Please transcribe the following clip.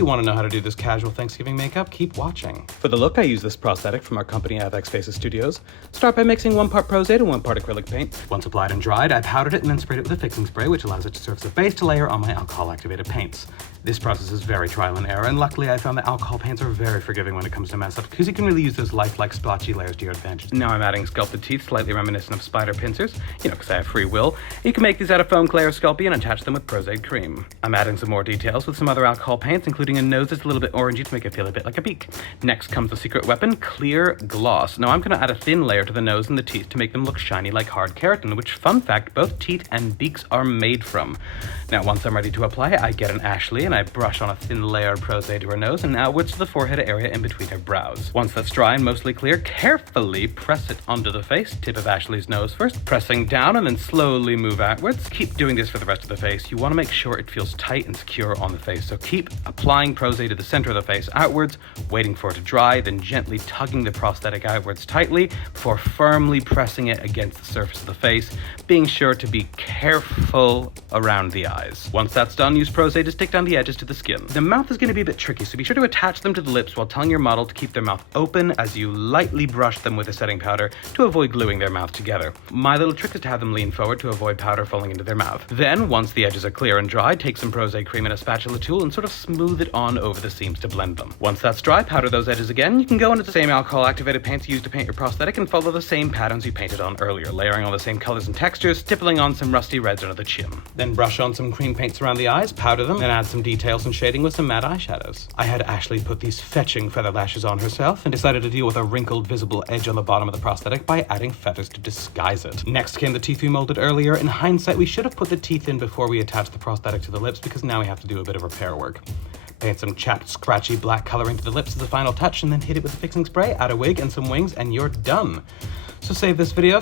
you want to know how to do this casual Thanksgiving makeup, keep watching. For the look, I use this prosthetic from our company Avex Faces Studios. Start by mixing 1 part Pros-Aide and 1 part acrylic paint. Once applied and dried, I powdered it and then sprayed it with a fixing spray, which allows it to serve as a base to layer on my alcohol-activated paints. This process is very trial and error, and luckily I found that alcohol paints are very forgiving when it comes to mess up, because you can really use those lifelike splotchy layers to your advantage. Now I'm adding sculpted teeth, slightly reminiscent of spider pincers, because I have free will. You can make these out of foam clay or Sculpey and attach them with Pros-Aide cream. I'm adding some more details with some other alcohol paints, including a nose that's a little bit orangey to make it feel a bit like a beak. Next comes the secret weapon, clear gloss. Now I'm going to add a thin layer to the nose and the teeth to make them look shiny like hard keratin, which, fun fact, both teeth and beaks are made from. Now once I'm ready to apply it, I get an Ashley and I brush on a thin layer of Pros-Aide to her nose and outwards to the forehead area in between her brows. Once that's dry and mostly clear, carefully press it onto the face, tip of Ashley's nose first, pressing down and then slowly move outwards. Keep doing this for the rest of the face. You want to make sure it feels tight and secure on the face, so keep applying Pros-Aide to the center of the face outwards, waiting for it to dry, then gently tugging the prosthetic outwards tightly before firmly pressing it against the surface of the face, being sure to be careful around the eyes. Once that's done, use Pros-Aide to stick down the edges to the skin. The mouth is going to be a bit tricky, so be sure to attach them to the lips while telling your model to keep their mouth open as you lightly brush them with a setting powder to avoid gluing their mouth together. My little trick is to have them lean forward to avoid powder falling into their mouth. Then, once the edges are clear and dry, take some Pros-Aide cream and a spatula tool and sort of smooth it on over the seams to blend them. Once that's dry, powder those edges again. You can go into the same alcohol-activated paints used to paint your prosthetic and follow the same patterns you painted on earlier, layering on the same colors and textures, stippling on some rusty reds under the chin. Then brush on some cream paints around the eyes, powder them, and add some details and shading with some matte eyeshadows. I had Ashley put these fetching feather lashes on herself and decided to deal with a wrinkled visible edge on the bottom of the prosthetic by adding feathers to disguise it. Next came the teeth we molded earlier. In hindsight, we should have put the teeth in before we attached the prosthetic to the lips, because now we have to do a bit of repair work. Paint some chapped, scratchy black coloring to the lips as the final touch, and then hit it with a fixing spray, add a wig and some wings, and you're done. So save this video